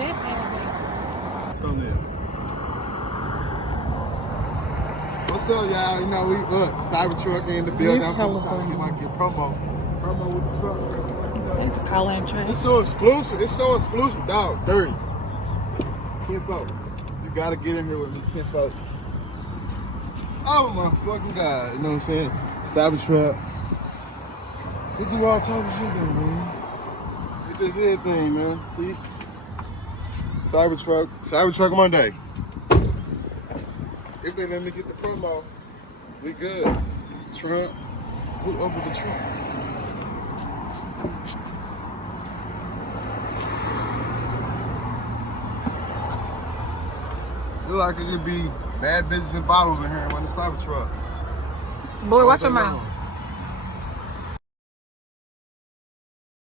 that bad. Thumbnail. What's up, y'all? You know, we Cybertruck in the building. I'm trying to see if I can get promo with the truck. That's a call and track. It's so exclusive. It's so exclusive, dog. 30. Kinfolk. You gotta get in here with me, Kinfolk. Oh my fucking God. You know what I'm saying? Cybertruck. We do all type of shit though, man. Get this everything, man. See? Cybertruck Monday. If they let me get the promo, we good. Trump. Who up with the trunk? Look like it could be bad business and bottles in here when the Cybertruck. Boy, watch your mouth.